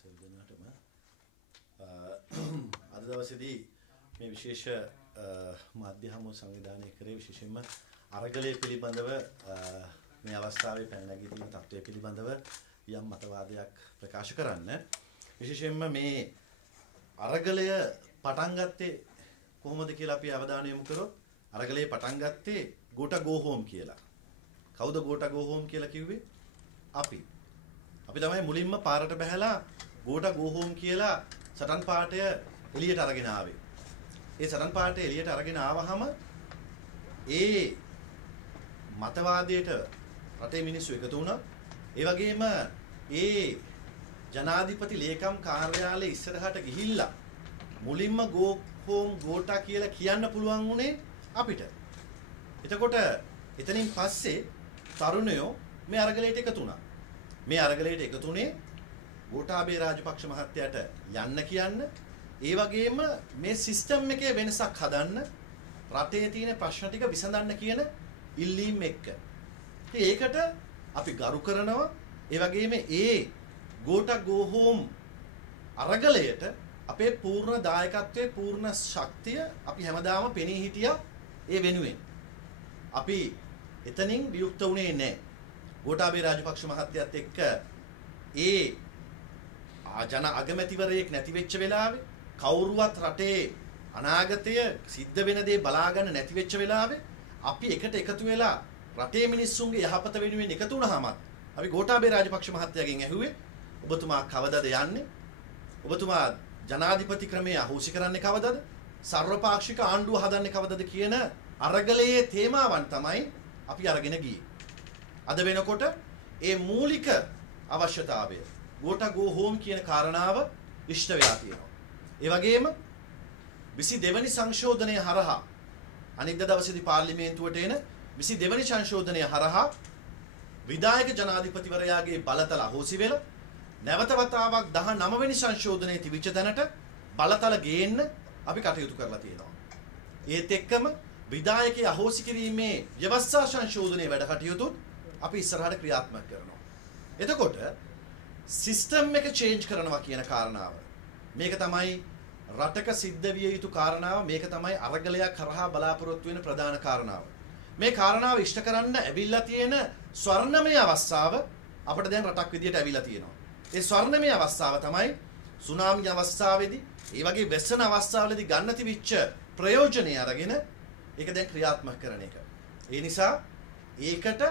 සෙල්දනාටම අද දවසේදී මේ විශේෂ මාධ්‍ය හමුව සංවිධානය කරේ විශේෂයෙන්ම අරගලය පිළිබඳව මේ අවස්ථාවේ පැන නැගී තියෙන තත්ත්වය පිළිබඳව යම් මතවාදයක් ප්‍රකාශ කරන්න. විශේෂයෙන්ම මේ අරගලය පටන් ගත්තේ කොහොමද කියලා අපි අවධානය යොමු කරොත් අරගලය පටන් ගත්තේ ගෝට ගෝ හෝම් කියලා. කවුද ගෝට ගෝ හෝම් කියලා කිව්වේ? අපි තමයි මුලින්ම පාරට බහැලා ගෝට ගෝ හෝම් කියලා සටන් පාඨය එළියට අරගෙන ආවේ. ඒ සටන් පාඨය එළියට අරගෙන ආවහම ඒ මතවාදයට රටේ මිනිස්සු එකතු වුණා. ඒ වගේම ඒ ජනාධිපති ලේකම් කාර්යාලයේ ඉස්සරහට ගිහිල්ලා මුලින්ම ගෝ හෝම් ගෝටා කියලා කියන්න පුළුවන් වුණේ අපිට. එතකොට එතනින් පස්සේ තරුණයෝ මේ අරගලයට එකතු වුණා. මේ අරගලයට එකතු වුණේ ගෝඨාභය රාජපක්ෂ මහත්තයාට යන්න කියන්න, ඒ වගේම මේ සිස්ටම් එකේ වෙනසක් හදන්න, රටේ තියෙන ප්‍රශ්න ටික විසඳන්න කියන ඉල්ලීම් එක්ක. ඉතින් ඒකට අපි ගරු කරනවා. ඒ වගේම ඒ ගෝඨ ගෝ හෝම් අරගලයට අපේ පූර්ණ දායකත්වයේ පූර්ණ ශක්තිය අපි හැමදාම පෙනී හිටියා. ඒ වෙනුවෙන් අපි එතනින් වියුක්ත වුණේ නැහැ. ගෝඨාභය රාජපක්ෂ මහත්තයත් එක්ක ඒ ජන අගමැතිවරයෙක් නැති වෙච්ච වෙලාවේ, කවුරුවත් රටේ අනාගතය සිද්ධ වෙන දේ බලා ගන්න නැති වෙච්ච වෙලාවේ අපි එකට එකතු වෙලා රටේ මිනිස්සුන්ගේ යහපත වෙනුවෙන් එකතු වුණාමත් අපි ගෝඨාභය රාජපක්ෂ මහත්තයාගෙන් ඇහුවේ ඔබතුමා කවදද යන්නේ? ඔබතුමා ජනාධිපති ක්‍රමය අහෝසි කරන්නේ කවදද? සර්වපාක්ෂික ආණ්ඩුව හදන්නේ කවදද කියන අරගලයේ තේමාවන් තමයි අපි අරගෙන ගියේ. අද වෙනකොට ඒ මූලික අවශ්‍යතාවය ගෝඨ ගෝ හෝම් කියන කාරණාව ඉෂ්ට වෙලා තියෙනවා. ඒ වගේම 22 වෙනි සංශෝධනය හරහා අනිද්දා දවසේදී පාර්ලිමේන්තුවට එන 22 වෙනි සංශෝධනය හරහා විධායක ජනාධිපතිවරයාගේ බලතල අහෝසි වෙලා නැවත වතාවක් 19 වෙනි සංශෝධනයේ තිබිච්ච තැනට බලතල ගේන්න අපි කටයුතු කරලා තියෙනවා. ඒත් එක්කම විධායකයේ අහෝසි කිරීමේ ව්‍යවස්ථා සංශෝධනයේ වැඩ කටයුතුත් අපි ඉස්සරහට ක්‍රියාත්මක කරනවා. එතකොට සිස්ටම් එක චේන්ජ් කරනවා කියන කාරණාව. මේක තමයි රටක සිද්ධ විය යුතු කාරණාව. මේක තමයි අරගලයක් කරහා බලාපොරොත්තු වෙන ප්‍රධාන කාරණාව. මේ කාරණාව ඉෂ්ට කරන්න ඇවිල්ලා තියෙන ස්වර්ණමය අවස්ථාව අපිට දැන් රටක් විදියට ඇවිල්ලා තියෙනවා. ඒ ස්වර්ණමය අවස්ථාව තමයි සුනාමි අවස්ථාවේදී, ඒ වගේ වැස්සන අවස්ථාවලදී ගන්න තිබිච්ච ප්‍රයෝජනෙ අරගෙන ඒක දැන් ක්‍රියාත්මක කරන එක. ඒ නිසා ඒකට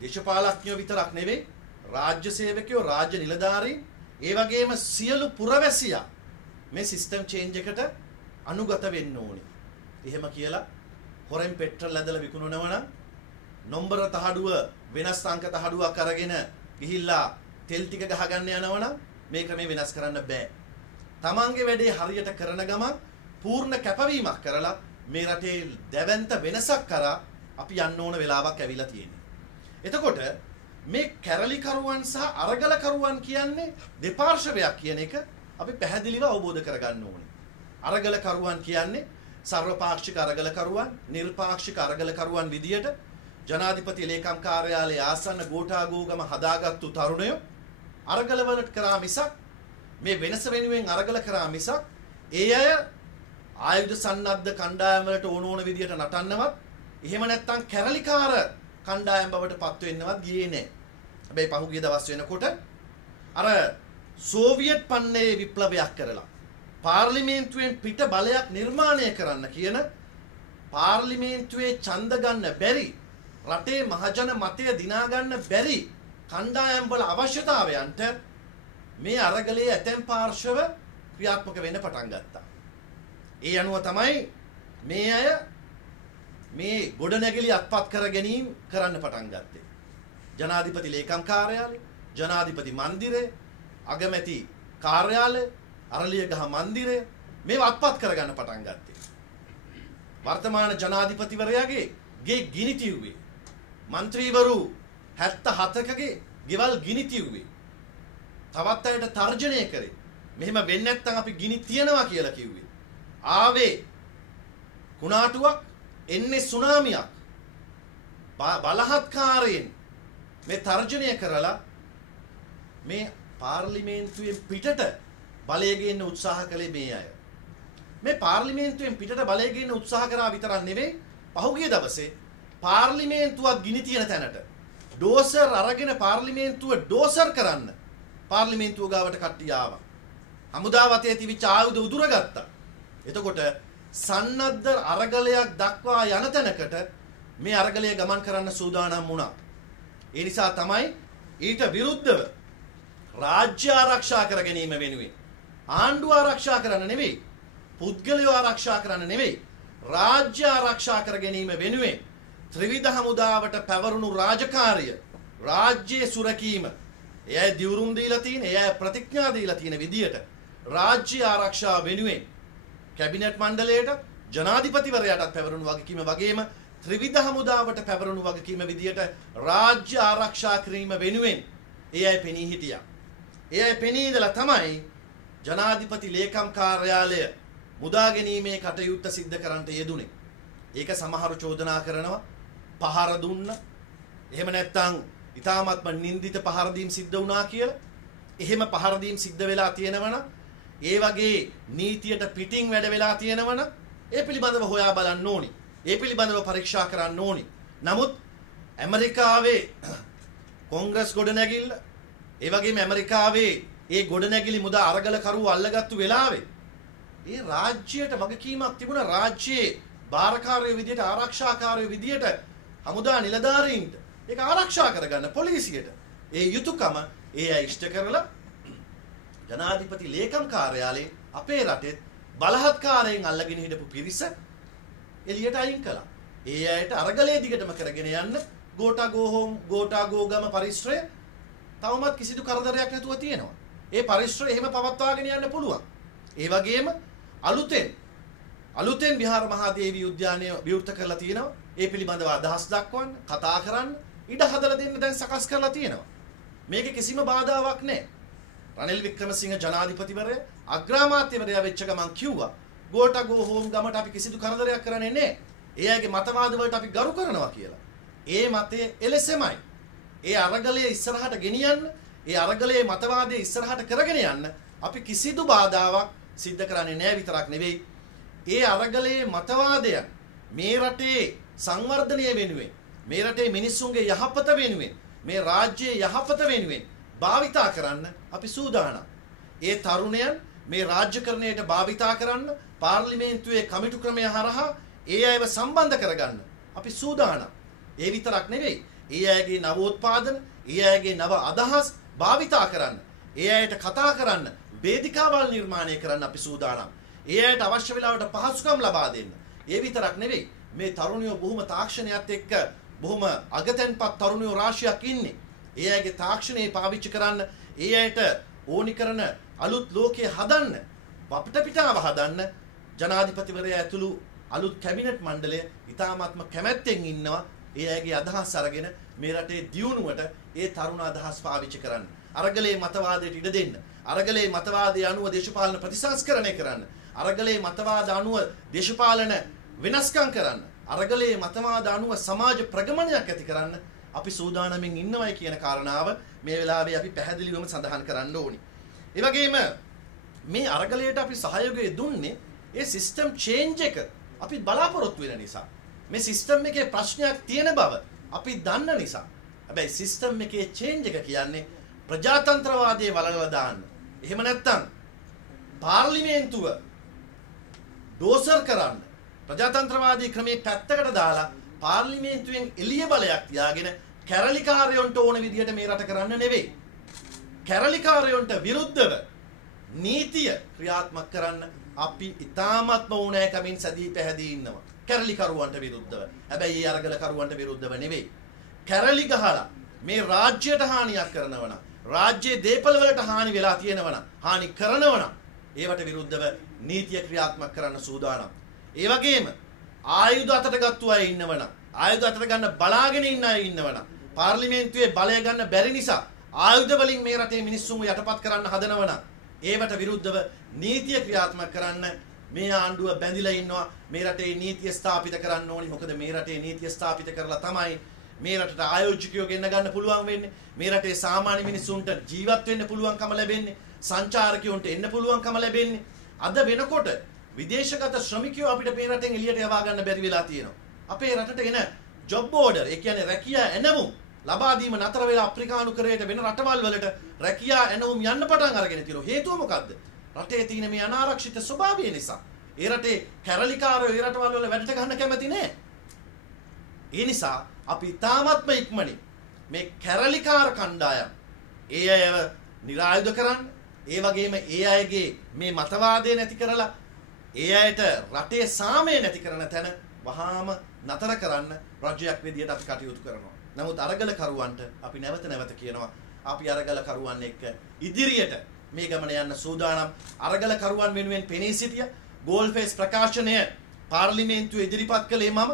දේශපාලඥයෝ විතරක් නෙවෙයි, රාජ්‍ය සේවකයෝ, රාජ්‍ය නිලධාරීන්, ඒ වගේම සියලු පුරවැසියා මේ සිස්ටම් චේන්ජ් එකට අනුගත වෙන්න ඕනේ. එහෙම කියලා හොරෙන් පෙට්‍රල් ඇදලා විකුණනවා නම්, නම්බර තහඩුව වෙනස් අංක තහඩුවක් අරගෙන ගිහිල්ලා තෙල් ටික ගහගන්න යනවනම් මේ ක්‍රමේ වෙනස් කරන්න බෑ. තමන්ගේ වැඩේ හරියට කරන ගමන් පූර්ණ කැපවීමක් කරලා මේ රටේ දැවැන්ත වෙනසක් කරා අපි යන්න ඕන වෙලාවක් ඇවිල්ලා තියෙනවා. එතකොට මේ කැරලිකරුවන් සහ අරගලකරුවන් කියන්නේ දෙපාර්ශවයක් කියන එක අපි පැහැදිලිව අවබෝධ කරගන්න ඕනේ. අරගලකරුවන් කියන්නේ සර්වපාක්ෂික අරගලකරුවන්, නිර්පාක්ෂික අරගලකරුවන් විදියට ජනාධිපති ලේකම් කාර්යාලයේ ආසන්න ගෝඨාගෝගම හදාගත්තු තරුණයෝ අරගලවලට කරා මිසක්, මේ වෙනස වෙනුවෙන් අරගල කරා මිසක් ඒ අය ආයුධ සන්නද්ධ කණ්ඩායම් වලට ඕන විදියට නටන්නවත්, එහෙම නැත්නම් කැරලිකාර කණ්ඩායම් බවට පත් වෙන්නවත් ගියේ නැහැ. හැබැයි පහුගිය දවස් වෙනකොට අර සෝවියට් පන්නයේ විප්ලවයක් කරලා පාර්ලිමේන්තුවෙන් පිට බලයක් නිර්මාණය කරන්න කියන, පාර්ලිමේන්තුවේ ඡන්ද ගන්න බැරි, රටේ මහජන මතය දිනා ගන්න බැරි කණ්ඩායම් වල අවශ්‍යතාවයන්ට මේ අරගලයේ ඇතැම් පාර්ශව ක්‍රියාත්මක වෙන්න පටන් ගත්තා. ඒ අනුව තමයි මේ අය මේ ගොඩනැගිලි අත්පත් කර ගැනීම කරන්න පටන් ගත්තේ. ජනාධිපති ලේකම් කාර්යාලය, ජනාධිපති මන්දිරය, අගමැති කාර්යාලය, අරලියගහ මන්දිරය මේව අත්පත් කරගන්න පටන් ගත්තේ. වර්තමාන ජනාධිපතිවරයාගේ ගේ ගිනි තියුවේ, മന്ത്രിවරු 77කගේ ගෙවල් ගිනි තියුවේ. තවත් අයට තර්ජනය කරේ. මෙහෙම වෙන්නේ නැත්නම් අපි ගිනි තියනවා කියලා කිව්වේ. ආවේ කුණාටුවක්, එන්නේ සුනාමියක්. බලහත්කාරයෙන් මේ තර්ජනය කරලා මේ පාර්ලිමේන්තුවෙන් පිටට බලය ගේන්න උත්සාහ කළේ මේ අය. මේ පාර්ලිමේන්තුවෙන් පිටට බලය ගේන්න උත්සාහ කරා විතරක් නෙවෙයි පහුගිය දවසේ පාර්ලිමේන්තුවත් ගිනි තියන තැනට ඩෝසර් අරගෙන පාර්ලිමේන්තුව ඩෝසර් කරන්න පාර්ලිමේන්තුව ගාවට කට්ටිය ආවා. හමුදාව අතේ තිබිච්ච ආයුධ උදුරගත්තා. එතකොට සන්නද්ධ අරගලයක් දක්වා යන තැනකට මේ අරගලය ගමන් කරන්න සූදානම් වුණා. ඒ නිසා තමයි ඊට විරුද්ධව රාජ්‍ය ආරක්ෂා කර ගැනීම වෙනුවෙන් ආණ්ඩුව ආරක්ෂා කරන්න නෙවෙයි, පුද්ගලයෝ ආරක්ෂා කරන්න නෙවෙයි, රාජ්‍ය ආරක්ෂා කර ගැනීම වෙනුවෙන් ත්‍රිවිධ හමුදාවට පැවරුණු රාජකාරිය, රාජ්‍යයේ සුරකීම, එයයි දිවුරුම් දීලා තියෙන, එයයි ප්‍රතිඥා දීලා තියෙන විදියට රාජ්‍ය ආරක්ෂා වෙනුවෙන් කැබිනට් මණ්ඩලයට ජනාධිපතිවරයාටත් පැවරුණු වගකීම වගේම ත්‍රිවිධ හමුදාවට පැවරුණු වගකීම විදියට රාජ්‍ය ආරක්ෂා කිරීම වෙනුවෙන් එයයි පෙනී හිටියා. එයයි පෙනී ඉඳලා තමයි ජනාධිපති ලේකම් කාර්යාලය මුදා ගැනීමේ කටයුත්ත සිද්ධ කරන්නට යෙදුනේ. ඒක සමහරු චෝදනා කරනවා පහර දුන්න. එහෙම නැත්නම් ඊ타මත්ම නින්දිත පහර දීම් සිද්ධ වුණා කියලා. එහෙම පහර දීම් සිද්ධ වෙලා තියෙනවනම් ඒ වගේ නීතියට පිටින් වැඩ වෙලා තියෙනවනම් ඒ පිළිබඳව හොයා බලන්න ඕනි. ඒ පිළිබඳව පරීක්ෂා කරන්න ඕනි. නමුත් ඇමරිකාවේ කොංග්‍රස් ගොඩනැගිල්ල, ඒ වගේම ඇමරිකාවේ ඒ ගොඩනැගිලි මුදා අරගල කරුව අල්ලගත්තු වෙලාවේ ඒ රාජ්‍යයට වගකීමක් තිබුණා. රාජ්‍යයේ බාරකාරයෝ විදියට, ආරක්ෂාකාරයෝ විදියට හමුදා නිලධාරීන්ට ඒක ආරක්ෂා කරගන්න පොලිසියට ඒ යුතුයකම ඒ අය ඉෂ්ට කරලා ජනාධිපති ලේකම් කාර්යාලයේ අපේ රටේ බලහත්කාරයෙන් අල්ලගෙන හිටපු පිරිස එළියට අයින් කළා. ඒ අයට අරගලයේ දිගටම කරගෙන යන්න ගෝඨාගෝගම පරිශ්‍රය තවමත් කිසිදු කරදරයක් නැතුව තියෙනවා. ඒ පරිශ්‍රය එහෙම පවත්වාගෙන යන්න පුළුවන්. ඒ වගේම අලුතෙන් විහාර මහාදේවී උද්‍යානය විවෘත කරලා තියෙනවා. ඒ පිළිබඳව අදහස් දක්වන්න, කතා කරන්න, ඉඩ හදලා දෙන්න දැන් සකස් කරලා තියෙනවා. මේකේ කිසිම බාධාවක් නැහැ. රනිල් වික්‍රමසිංහ ජනාධිපතිවරයා අග්‍රාමාත්‍යවරයා වෙච්ච ගමන් කිව්වා ගෝඨාගෝහෝම් ගමට අපි කිසිදු කරදරයක් කරන්නේ නැහැ. ඒ අයගේ මතවාද වලට අපි ගරු කරනවා කියලා. ඒ මතය එලෙසමයි. ඒ අරගලයේ ඉස්සරහට ගෙනියන්න, ඒ අරගලයේ මතවාදයේ ඉස්සරහට කරගෙන යන්න අපි කිසිදු බාධාවක් සිද්ධ කරන්නේ නැහැ විතරක් නෙවෙයි. ඒ අරගලයේ මතවාදයන් මේ රටේ සංවර්ධනය වෙනුවෙන්, මේ රටේ මිනිස්සුන්ගේ යහපත වෙනුවෙන්, මේ රාජ්‍යයේ යහපත වෙනුවෙන් භාවිතා කරන්න අපි සූදානම්. ඒ තරුණයන් මේ රාජ්‍යකරණයට භාවිතා කරන්න පාර්ලිමේන්තුවේ කමිටු ක්‍රමය හරහා ඒ අයව සම්බන්ධ කරගන්න අපි සූදානම්. ඒ විතරක් නෙවෙයි, ඒ අයගේ නවෝත්පාදන, ඒ අයගේ නව අදහස් භාවිතා කරන්න, ඒ අයට කතා කරන්න වේදිකාවල් නිර්මාණය කරන්න අපි සූදානම්. ඒ අයට අවශ්‍ය වෙලාවට පහසුකම් ලබා දෙන්න. ඒ විතරක් නෙවෙයි, මේ තරුණයෝ බොහොම තාක්ෂණයත් එක්ක බොහොම අගතැන්පත් තරුණයෝ රාශියක් ඉන්නේ. ඒ අයගේ තාක්ෂණය පාවිච්චි කරන්න, ඒ අයට ඕනි කරන අලුත් ලෝකයේ හදන්න, වටපිටාව හදන්න ජනාධිපතිවරයා ඇතුළු අලුත් කැබිනට් මණ්ඩලය ඉතාමත්ම කැමැත්තෙන් ඉන්නවා. ඒ අයගේ අදහස් අරගෙන මේ රටේ දියුණුවට ඒ තරුණ අදහස් පාවිච්චි කරන්න. අරගලයේ මතවාදයට ඉඩ දෙන්න. අරගලයේ මතවාදය අනුව දේශපාලන ප්‍රතිසංස්කරණය කරන්න. අරගලයේ මතවාද අනුව දේශපාලන වෙනස්කම් කරන්න. අරගලයේ මතවාද අනුව සමාජ ප්‍රගමනයක් ඇති කරන්න අපි සූදානමින් ඉන්නවයි කියන කාරණාව මේ වෙලාවේ අපි පැහැදිලිවම සඳහන් කරන්න ඕනි. ඒ වගේම මේ අරගලයට අපි සහයෝගය දුන්නේ ඒ සිස්ටම් චේන්ජ් එක අපි බලාපොරොත්තු වෙන නිසා. මේ සිස්ටම් එකේ ප්‍රශ්නයක් තියෙන බව අපි දන්න නිසා. හැබැයි සිස්ටම් එකේ චේන්ජ් එක කියන්නේ ප්‍රජාතන්ත්‍රවාදයේ වලලලා දාන්න. එහෙම නැත්නම් පාර්ලිමේන්තුව දෝසර් කරන්න. ප්‍රජාතන්ත්‍රවාදී ක්‍රමේ පැත්තකට දාලා පාර්ලිමේන්තුවෙන් එළිය බලයක් තියාගෙන කැරලිකාරයන්ට ඕන විදිහට මේ රට කරන්න නෙවෙයි. කැරලිකාරයන්ට විරුද්ධව නීතිය ක්‍රියාත්මක කරන්න අපි ඉතාමත්ම ඕනෑකමින් සැදී පැහැදී ඉන්නවා. කැරලිකරුවන්ට විරුද්ධව. හැබැයි ඒ අරගල කරුවන්ට විරුද්ධව නෙවෙයි. කැරලි ගහලා මේ රාජ්‍යයට හානියක් කරනවා නම්, රාජ්‍යයේ දේපල වලට හානි වෙලා තියෙනවා නම්, හානි කරනවා නම් ඒවට විරුද්ධව නීතිය ක්‍රියාත්මක කරන්න සූදානම්. ඒ වගේම ආයුධ අතට ගත්තු අය ඉන්නවනම්, ආයුධ අතට ගන්න බලාගෙන ඉන්න අය ඉන්නවනම්, පාර්ලිමේන්තුවේ බලය ගන්න බැරි නිසා ආයුධ වලින් මේ රටේ මිනිස්සුන්ව යටපත් කරන්න හදනවනම් ඒවට විරුද්ධව නීතිය ක්‍රියාත්මක කරන්න මේ ආණ්ඩුව බැඳිලා ඉන්නවා. මේ රටේ නීතිය ස්ථාපිත කරන්න ඕනි. මොකද මේ රටේ නීතිය ස්ථාපිත කරලා තමයි මේ රටට ආයෝජකයෝ ගෙන්න ගන්න පුළුවන් වෙන්නේ. මේ රටේ සාමාන්‍ය මිනිසුන්ට ජීවත් වෙන්න පුළුවන්කම ලැබෙන්නේ. සංචාරකයන්ට එන්න පුළුවන්කම ලැබෙන්නේ. අද වෙනකොට විදේශගත ශ්‍රමිකයෝ අපිට මේ රටෙන් එළියට යවා ගන්න බැරි වෙලා තියෙනවා. අපේ රටට එන ජොබ් ඕඩර්, ඒ කියන්නේ රැකියා එනමුම් ලබා දීම නතර වෙලා අප්‍රිකානු කරේට වෙන රටවල් වලට රැකියා එනමුම් යන්න පටන් අරගෙන තියෙනවා. හේතුව මොකද්ද? රටේ තියෙන මේ අනාරක්ෂිත ස්වභාවය නිසා. ඒ රටේ කැරලිකාරයෝ ඒ රටවල් වල වැඩට ගන්න කැමති නෑ. ඒ නිසා අපි තාමත්ම ඉක්මනින් මේ කැරලිකාර කණ්ඩායම් ඒ අයව නිරායුධ කරන්න, ඒ වගේම ඒ අයගේ මේ මතවාදය නැති කරලා ඒ අයට රටේ සාමය නැති කරන තැන වහාම නතර කරන්න රජයක් විදියට අපි කටයුතු කරනවා. නමුත් අරගලකරුවන්ට අපි නැවත නැවත කියනවා අපි අරගලකරුවන් එක්ක ඉදිරියට මේ ගමන යන්න සූදානම්. අරගලකරුවන් වෙනුවෙන් පෙනී සිටිය ගෝල්ෆේස් ප්‍රකාශනය පාර්ලිමේන්තුවේ ඉදිරිපත් කළේ මම.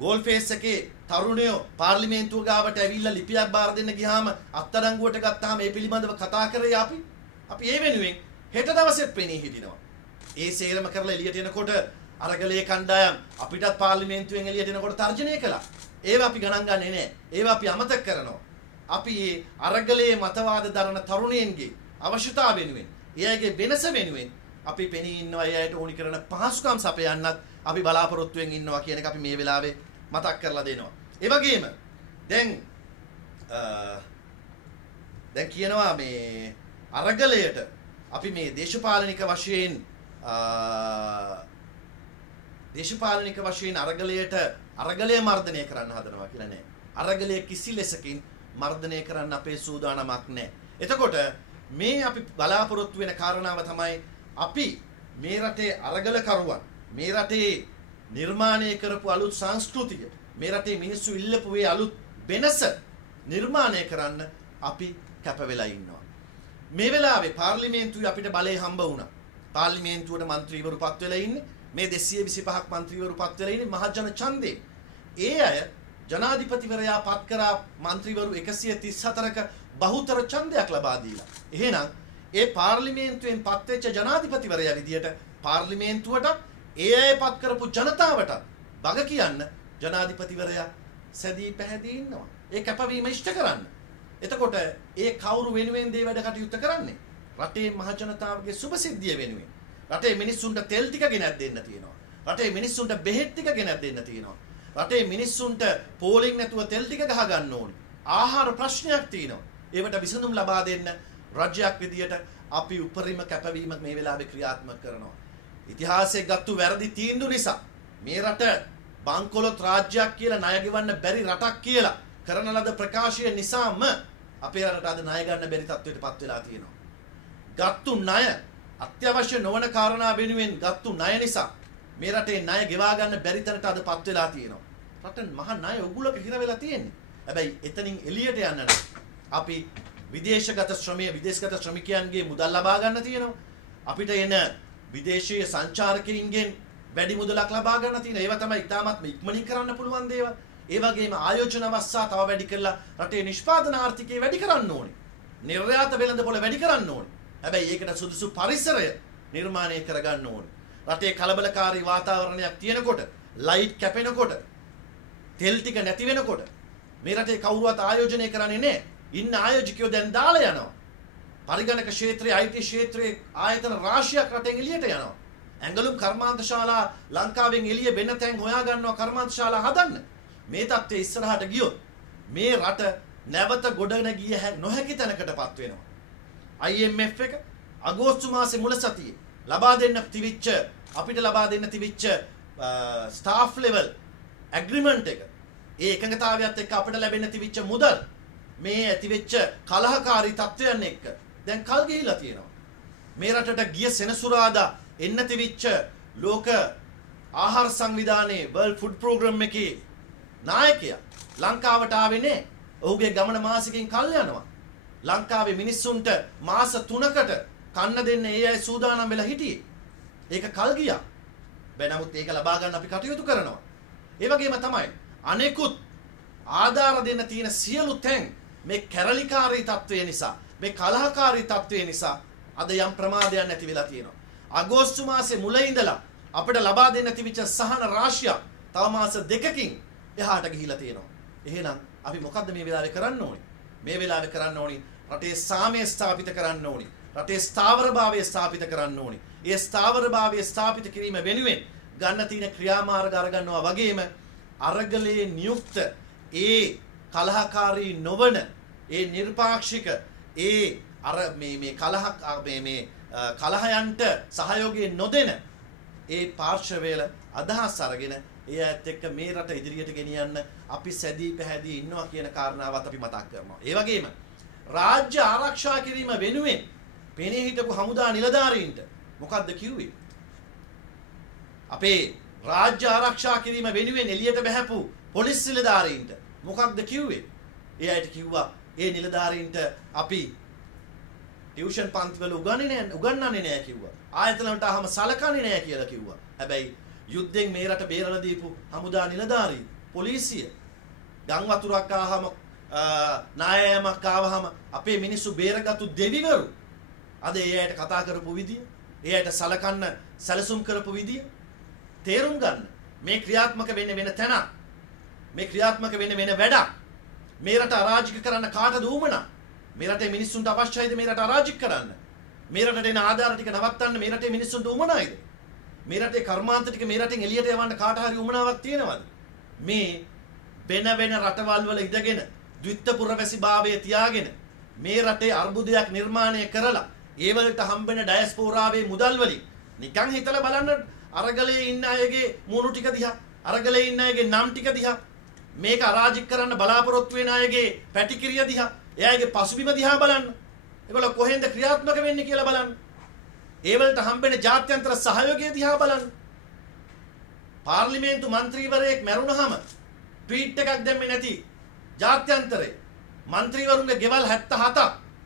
ගෝල්ෆේස් එකේ තරුණයෝ පාර්ලිමේන්තුව ගාවට ඇවිල්ලා ලිපියක් බාර දෙන්න ගියාම අත්අඩංගුවට ගත්තාම මේ පිළිබඳව කතා කරේ අපි ඒ වෙනුවෙන් හෙට දවසෙත් පෙනී හිටිනවා. ඒ සේරම කරලා එළියට එනකොට අරගලයේ කණ්ඩායම් අපිටත් පාර්ලිමේන්තුවෙන් එළියට එනකොට තර්ජනය කළා. ඒවා අපි ගණන් ගන්නේ නැහැ. ඒවා අපි අමතක කරනවා. අපි මේ අරගලයේ මතවාද දරන තරුණයන්ගේ අවශ්‍යතාව වෙනුවෙන්, එයාගේ වෙනස වෙනුවෙන් අපි පෙනී ඉන්නවා. එයාට ඕනි කරන පහසුකම් සපයන්නත් අපි බලාපොරොත්තුෙන් ඉන්නවා කියන එක අපි මේ වෙලාවේ මතක් කරලා දෙනවා. ඒ වගේම දැන් කියනවා මේ අරගලයට අපි මේ දේශපාලනික වශයෙන් අරගලය මර්ධනය කරන්න හදනවා කියලා නෑ. අරගලය කිසි ලෙසකින් මර්ධනය කරන්න අපේ සූදානමක් නෑ. එතකොට මේ අපි බලාපොරොත්තු වෙන කාරණාව තමයි අපි මේ රටේ අරගලකරුවන්, මේ රටේ නිර්මාණය කරපු අලුත් සංස්කෘතිය, මේ රටේ මිනිස්සු ඉල්ලපු ඒ අලුත් වෙනස නිර්මාණය කරන්න අපි කැප වෙලා ඉන්නවා. මේ වෙලාවේ පාර්ලිමේන්තුවේ අපිට බලය හම්බ වුණා. පාර්ලිමේන්තුවට മന്ത്രിවරු පත් වෙලා ඉන්නේ. මේ 225ක් മന്ത്രിවරු පත් වෙලා ඉන්නේ මහජන ඡන්දේ. ඒ අය ජනාධිපතිවරයා පත් කරා മന്ത്രിවරු 134ක බහුතර ඡන්දයක් ලබා දීලා. එහෙනම් ඒ පාර්ලිමේන්තුවෙන් පත් වෙච්ච ජනාධිපතිවරයා විදියට පාර්ලිමේන්තුවට ඒ අය පත් කරපු ජනතාවට වග කියන්න ජනාධිපතිවරයා සැදී පැහැදී ඉන්නවා. ඒ කැපවීම ඉෂ්ට කරන්න. එතකොට ඒ කවුරු වෙනුවෙන් දේ වැඩ කටයුත්ත කරන්නේ? රටේ මහ ජනතාවගේ සුභසිද්ධිය වෙනුවෙන්. රටේ මිනිස්සුන්ට තෙල් ටික ගෙනත් දෙන්න තියෙනවා. රටේ මිනිස්සුන්ට බෙහෙත් ටික ගෙනත් දෙන්න තියෙනවා. රටේ මිනිස්සුන්ට පෝලිං නැතුව තෙල් ටික ගහ ගන්න ඕනේ. ආහාර ප්‍රශ්නයක් තියෙනවා. ඒවට විසඳුම් ලබා දෙන්න රජයක් විදියට අපි උපරිම කැපවීමක් මේ වෙලාවේ ක්‍රියාත්මක කරනවා. ඉතිහාසයේ ගත්තු වැරදි තීන්දුව නිසා මේ රට බංකොලොත් රාජ්‍යයක් කියලා ණය ගෙවන්න බැරි රටක් කියලා කරන ලද ප්‍රකාශය නිසාම අපේ රටට අද ණය ගන්න බැරි තත්ත්වයකටපත් වෙලා තියෙනවා. ගත්තු ණය අත්‍යවශ්‍ය නොවන කාරණා වෙනුවෙන් ගත්තු ණය නිසා මේ රටේ ණය ගෙවා ගන්න බැරි තැනට අදපත් වෙලා තියෙනවා. රට මහ ණය උගුලක හිර වෙලා තියෙන්නේ. හැබැයි එතනින් එළියට යන්න අපි විදේශගත ශ්‍රමිකයන්ගේ මුදල් ලබා ගන්න තියෙනවා. අපිට එන විදේශීය සංචාරකයින්ගෙන් වැඩි මුදලක් ලබා ගන්න තියෙනවා. ඒවා තමයි ඉතාමත්ම ඉක්මනින් කරන්න පුළුවන් දේවල්. ඒ වගේම ආයෝජන අවස්ථා තව වැඩි කරලා රටේ නිෂ්පාදන ආර්ථිකය වැඩි කරන්න ඕනේ. නිර්යාත වෙළඳපොළ වැඩි කරන්න ඕනේ. හැබැයි ඒකට සුදුසු පරිසරය නිර්මාණය කරගන්න ඕනේ. රටේ කලබලකාරී වාතාවරණයක් තියෙනකොට, ලයිට් කැපෙනකොට, තෙල් ටික නැති වෙනකොට මේ රටේ කවුරුවත් ආයෝජනය කරන්නේ නැහැ. ඉන්න ආයෝජකයෝ දැන් දාලා යනවා. පරිගණක ක්ෂේත්‍රයේ, IT ක්ෂේත්‍රයේ ආයතන රාශියක් රටෙන් එළියට යනවා. ඇඟලුම් කර්මාන්ත ශාලා ලංකාවෙන් එළිය වෙන තැන් හොයා ගන්නවා කර්මාන්ත ශාලා හදන්න. මේ තත්ත්වයේ ඉස්සරහට ගියොත් මේ රට නැවත ගොඩන ගිය නොහැකි තැනකටපත් වෙනවා. IMF එක අගෝස්තු මාසේ මුල සතියේ අපිට ලබා දෙන්න තිබිච්ච ස්ටාෆ් ලෙවල් ඇග්‍රීමන්ට් එක, ඒ එකඟතාවයත් එක්ක අපිට ලැබෙන්න තිබිච්ච මුදල් මේ ඇතිවෙච්ච කලහකාරී තත්ත්වයන් එක්ක දැන් කල් ගිහිලා තියෙනවා. මේ රටට ගිය සෙනසුරාදා එන්න තිබිච්ච ලෝක ආහාර සංවිධානයේ World Food Program එකේ නායකයා ලංකාවට ආවේ නැහැ. ඔහුගේ ගමන මාසෙකින් කල් යනවා. ලංකාවේ මිනිස්සුන්ට මාස 3කට කන්න දෙන්න ඒ අය සූදානම් වෙලා හිටියේ. ඒක කල් ගියා. නමුත් ඒක ලබා ගන්න අපි කටයුතු කරනවා. ඒ වගේම තමයි අනෙකුත් ආධාර දෙන්න තියෙන සියලු තැන් මේ කැරලිකාරී තත්ත්වය නිසා, මේ කලහකාරී තත්ත්වය නිසා අද යම් ප්‍රමාදයක් නැති වෙලා තියෙනවා. අගෝස්තු මාසේ මුල ඉඳලා අපිට ලබා දෙන්න තිබිච්ච සහන රාශිය තව මාස 2කින් එහාට ගිහිලා තියෙනවා. එහෙනම් අපි මොකද්ද මේ වෙලාවේ කරන්න ඕනේ? මේ වෙලාවේ කරන්න ඕනේ රටේ සාමය ස්ථාපිත කරන්න ඕනේ. රටේ ස්ථාවරභාවය ස්ථාපිත කරන්න ඕනේ. ඒ ස්ථාවරභාවය ස්ථාපිත කිරීම වෙනුවෙන් ගන්න තියෙන ක්‍රියාමාර්ග අරගන්නවා වගේම අරගලයේ නියුක්ත ඒ කලහකාරී නොවන ඒ නිර්පාක්ෂික ඒ අර මේ කලහයන්ට සහයෝගය නොදෙන ඒ පාර්ශවවල අදහස් අරගෙන ඒ ඇත්ත එක්ක මේ රට ඉදිරියට ගෙනියන්න අපි සැදී පැහැදී ඉන්නවා කියන කාරණාවත් අපි මතක් කරනවා. ඒ වගේම රාජ්‍ය ආරක්ෂා කිරීම වෙනුවෙන් පෙනී හිටපු හමුදා නිලධාරීන්ට මොකද්ද කිව්වේ? අපේ රාජ්‍ය ආරක්ෂා කිරීම වෙනුවෙන් එළියට බහැපු පොලිස් නිලධාරීන්ට මොකක්ද කිව්වේ? ඒ අයට කිව්වා ඒ නිලධාරීන්ට අපි ටියුෂන් පන්තිවල උගන්වන්නේ නැහැ කිව්වා. ආයතන වලට ආවම සලකන්නේ නැහැ කියලා කිව්වා. හැබැයි යුද්ධෙන් මේ රට බේරලා දීපු හමුදා නිලධාරී පොලිසිය ගම් වතුරක් ආවම නායයමක් ආවම අපේ මිනිස්සු බේරගත්තු දෙවිවරු අද ඒ අයට කතා කරපු විදිය, ඒ අයට සලකන්න සැලසුම් කරපු විදිය තේරුම් ගන්න. මේ ක්‍රියාත්මක වෙන්නේ වෙන තැන. මේ ක්‍රියාත්මක වෙන්නේ වෙන වැඩක්. මේ රට අරාජික කරන්න කාටද උවමනා? මේ රටේ මිනිස්සුන්ට අවශ්‍යයිද මේ රට අරාජික කරන්න? මේ රටට එන ආධාර ටික නවත්තන්න මේ රටේ මිනිස්සුන්ට උවමනායිද? මේ රටේ කර්මාන්ත ටික මේ රටෙන් එළියට යවන්න කාට හරි උවමනාවක් තියෙනවද? මේ වෙන වෙන රටවල් වල ඉඳගෙන ද්විත්ව පුරවැසිභාවය තියාගෙන මේ රටේ අර්බුදයක් නිර්මාණය කරලා ඒ වලට හම්බෙන ඩයස්පෝරාවේ මුදල් වලින් නිකන් හිතලා බලන්න අරගලයේ ඉන්න අයගේ මූණු ටික දිහා, අරගලයේ ඉන්න අයගේ නම් ටික දිහා, මේක අරාජික කරන්න බලාපොරොත්තු වෙන අයගේ පැටිකිරිය දිහා, එයාගේ පසුබිම දිහා බලන්න. ඒගොල්ලෝ කොහෙන්ද ක්‍රියාත්මක වෙන්නේ කියලා බලන්න. ඒ වලට හම්බෙන ජාත්‍යන්තර සහයෝගය දිහා බලන්න. පාර්ලිමේන්තු මන්ත්‍රීවරයෙක් මැරුණාම ට්වීට් එකක් දැම්මේ නැති ජාත්‍යන්තරේ මන්ත්‍රීවරුන්ගේ ගෙවල් 77ක්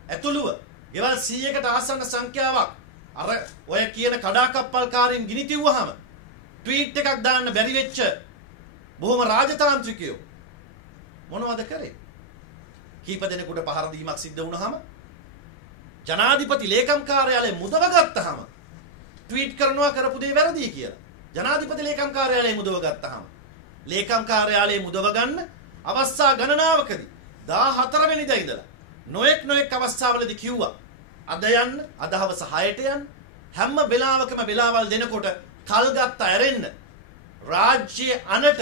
ඇතුළුව ගෙවල් 100කට ආසන්න සංඛ්‍යාවක් අර ඔය කියන කඩාකප්පල්කාරීන් ගිනි තිව්වහම ට්වීට් එකක් දාන්න බැරි වෙච්ච බොහොම රාජතාන්ත්‍රිකයෝ මොනවද කරේ? කීප දෙනෙකුට පහර දීමක් සිද්ධ වුණාම ජනාධිපති ලේකම් කාර්යාලය මුදව ගත්තාම ට්වීට් කරනවා කරපු දේ වැරදි කියලා. ජනාධිපති ලේකම් කාර්යාලය මුදව ගත්තාම ලේකම් කාර්යාලය මුදව ගන්න අවස්ථා ගණනාවකදී 14 වෙනිදා ඉඳලා නොඑක් අවස්ථාවලදී කිව්වා අද යන්න, අද හවස 6ට යන්න, හැම වෙලාවකම වෙලාවල් දෙනකොට කල්ගත්ත ඇරෙන්න රාජ්‍යයේ අනට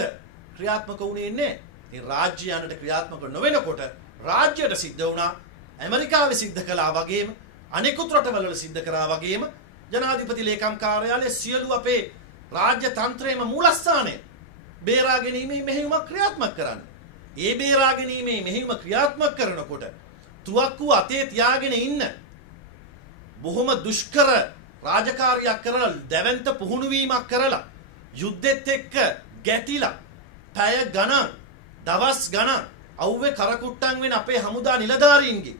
ක්‍රියාත්මක වුණේ නැහැ. මේ රාජ්‍ය අනට ක්‍රියාත්මක නොවෙනකොට රාජ්‍යයට සිද්ධ වුණා ඇමරිකාවේ සිද්ධ කළා වගේම අනෙකුත් රටවල සිද්ධ කරා වගේම ජනාධිපති ලේකම් කාර්යාලය සියලු අපේ රාජ්‍ය තන්ත්‍රයේම මූලස්ථානය බේරා ගැනීමේ මෙහෙයුමක් ක්‍රියාත්මක කරන්නේ. ඒ බේරා ගැනීමේ මෙහෙයුම ක්‍රියාත්මක කරනකොට තුවක්කුව අතේ තියාගෙන ඉන්න බොහොම දුෂ්කර රාජකාරියක් කරලා දැවැන්ත පුහුණු වීමක් කරලා යුද්ධෙත් එක්ක ගැටිලා පැය ගණන් දවස් ගණන් අවුවේ කරකුට්ටම් වෙන අපේ හමුදා නිලධාරීන්ගේ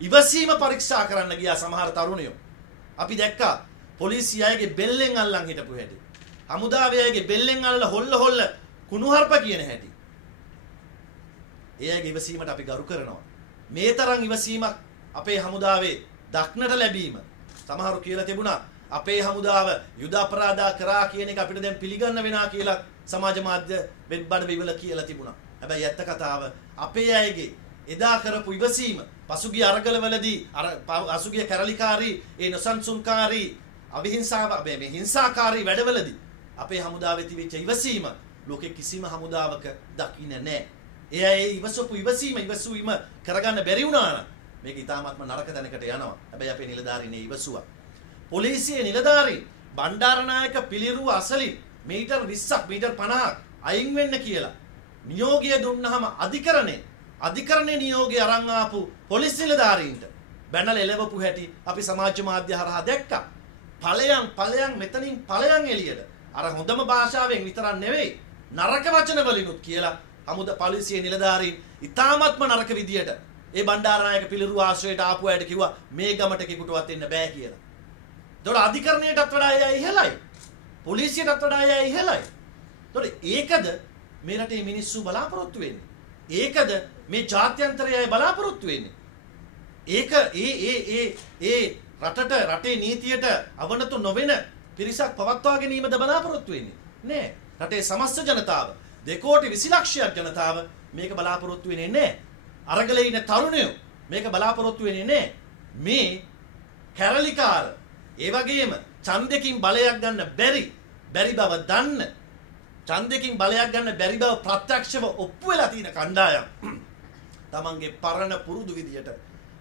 ඉවසීම පරීක්ෂා කරන්න ගියා සමහර තරුණයෝ. අපි දැක්කා පොලිසිය අයගේ බෙල්ලෙන් අල්ලන් හිටපු හැටි. හමුදාවේ අයගේ බෙල්ලෙන් අල්ලලා හොල්ල කුණුහරුප කියන හැටි. ඒ අයගේ ඉවසීමට අපි ගරු කරනවා. මේ තරම් ඉවසීමක් අපේ හමුදාවේ දක්නට ලැබීම සමහරු කියලා තිබුණා අපේ හමුදාව යුද අපරාධා කරා කියන එක අපිට දැන් පිළිගන්න වෙනවා කියලා සමාජ මාධ්‍ය වෙබ් අඩවිවල කියලා තිබුණා. හැබැයි ඇත්ත කතාව අපේ අයගේ එදා කරපු ඉවසීම පසුගිය අරගලවලදී අසුගිය කැරලිකාරී ඒ නොසන්සුන්කාරී අවිහිංසාව මේ හිංසාකාරී වැඩවලදී අපේ හමුදාවේ තිබිච්ච ඉවසීම ලෝකේ කිසිම හමුදාවක දකින්න නැහැ. ඒ ඉවසපු ඉවසීම කරගන්න බැරි වුණා නම් මේක ඉතාමත්ම නරක තැනකට යනවා. හැබැයි අපේ නිලධාරීනේ ඉවසුවා. පොලිසියේ නිලධාරීන් බණ්ඩාරනායක පිළිරුව අසලින් මීටර් 20ක් මීටර් 50ක් අයින් වෙන්න කියලා නියෝගය දුන්නාම අධිකරණේ නියෝගය අරන් ආපු පොලිස් නිලධාරීන්ට බැනල එළවපු හැටි අපි සමාජ මාධ්‍ය හරහා දැක්කා. ඵලයන් මෙතනින් ඵලයන් එළියට. අර හොඳම භාෂාවෙන් විතරක් නෙවෙයි නරක වචන වලිනුත් කියලා හමුදා පොලිසියේ නිලධාරීන් ඉතාමත්ම නරක විදියට ඒ බණ්ඩාරනායක පිළිරුව ආශ්‍රයයට ආපු අයට කිව්වා මේ ගමට කෙකුටවත් එන්න බෑ කියලා. ඒතකොට අධිකරණයටත් වඩා අය ඉහළයි. පොලිසියටත් වඩා අය ඉහළයි. ඒතකොට ඒකද මේ රටේ මිනිස්සු බලාපොරොත්තු වෙන්නේ? ඒකද මේ ජාත්‍යන්තරය බලාපොරොත්තු වෙන්නේ? ඒක රටේ නීතියට අවනතු නොවන පිරිසක් පවත්වා ගැනීමද බලාපොරොත්තු වෙන්නේ? නෑ. රටේ සමස්ත ජනතාව 2 කෝටි 20 ලක්ෂයක් ජනතාව මේක බලාපොරොත්තු වෙන්නේ නැහැ. අරගලේ ඉන්න තරුණයෝ මේක බලාපොරොත්තු වෙන්නේ නැහැ. මේ කැරලිකාර ඒ වගේම ඡන්දකින් බලයක් ගන්න බැරි බව දන්න ඡන්දකින් බලයක් ගන්න බැරි බව ප්‍රත්‍යක්ෂව ඔප්පු වෙලා තියෙන කණ්ඩායම් තමන්ගේ පරණ පුරුදු විදියට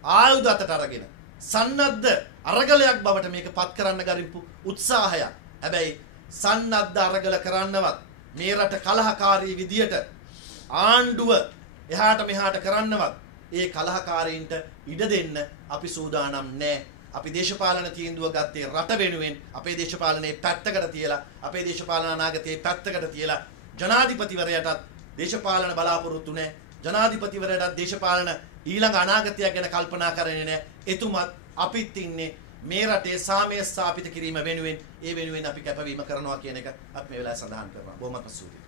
ආයුධ අතට අරගෙන සන්නද්ධ අරගලයක් බවට මේක පත් කරන්න ගරිපු උත්සාහයක්. හැබැයි සන්නද්ධ අරගල කරන්නවත් මේ රට කලහකාරී විදියට ආණ්ඩුව එහාට මෙහාට කරන්නවත් ඒ කලහකාරීන්ට ඉඩ දෙන්න අපි සූදානම් නැහැ. අපි දේශපාලන තීන්දුව ගත්තේ රට වෙනුවෙන්. අපේ දේශපාලනේ පැත්තකට තියලා අපේ දේශපාලන අනාගතේ පැත්තකට තියලා ජනාධිපතිවරයාටත් දේශපාලන බලාපොරොත්තු නැහැ. ජනාධිපතිවරයාටත් දේශපාලන ඊළඟ අනාගතයක් ගැන කල්පනා කරන්නේ නැහැ. එතුමත් අපිත් ඉන්නේ මේ රටේ සාමය ස්ථාපිත කිරීම වෙනුවෙන්. ඒ වෙනුවෙන් අපි කැපවීම කරනවා කියන එක අපි මේ වෙලාවේ සඳහන් කරනවා. බොහොමත්ම ස්තුතියි.